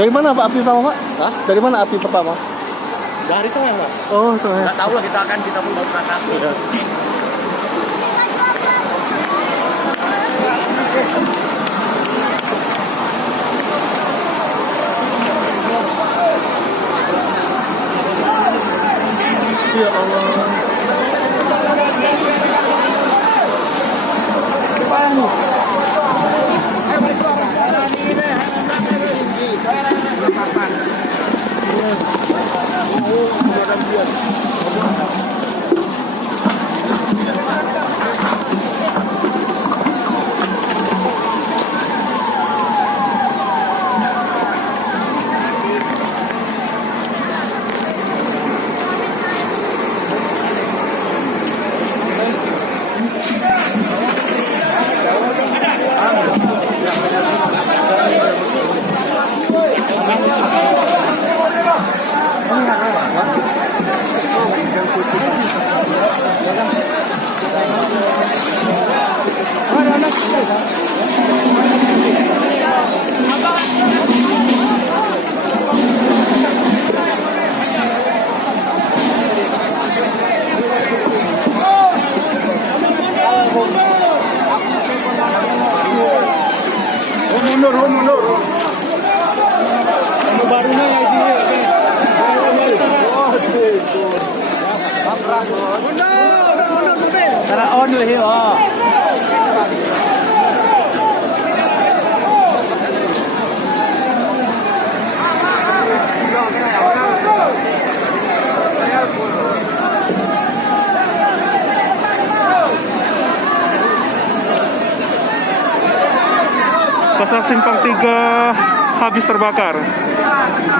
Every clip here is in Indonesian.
Dari mana Pak api pertama Pak? Hah? Dari mana api pertama? Dari tengah Mas. Oh tengah. Nggak tahu lah kita pun baru berangkat. Ya. Ya Allah. Mundur. Kamu barunya yang sini. Cara on dulu oh. Pasar Simpang 3 habis terbakar.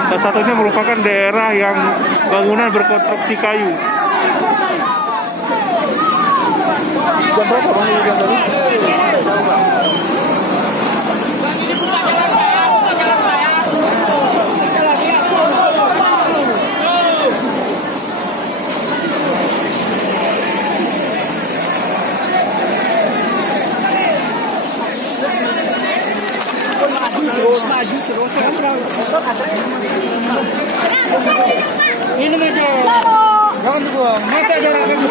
Salah satunya merupakan daerah yang bangunan berkonstruksi kayu. Jam berapa Bang ini jam tadi? Maju terus minum aja jangan dibuang masa jarak lagi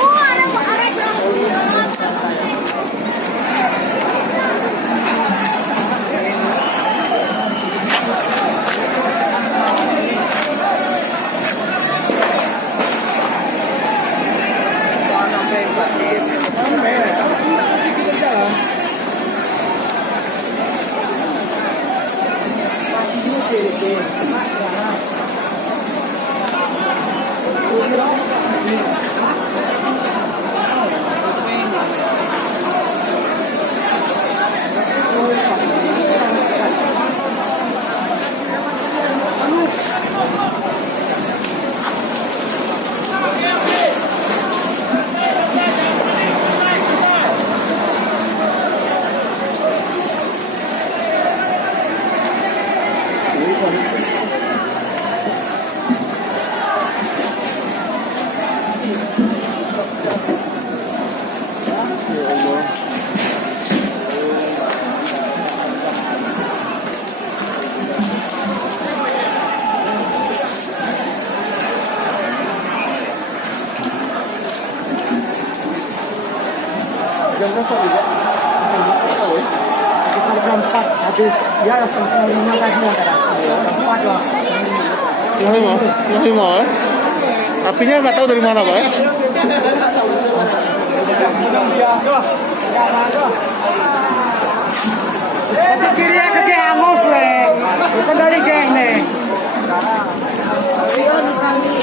Jam berapa juga? Sekitar jam 4 habis ya setengah 5 tadi antara jam 4 lah. Setengah 5 ya? Apinya nggak tahu dari mana Pak ya? Kiri ke hangus weh. Bukan dari geng nih. Iya di sini.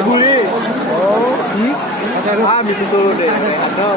Buli. Oh, ini. Ada itu dulu deh. Ada.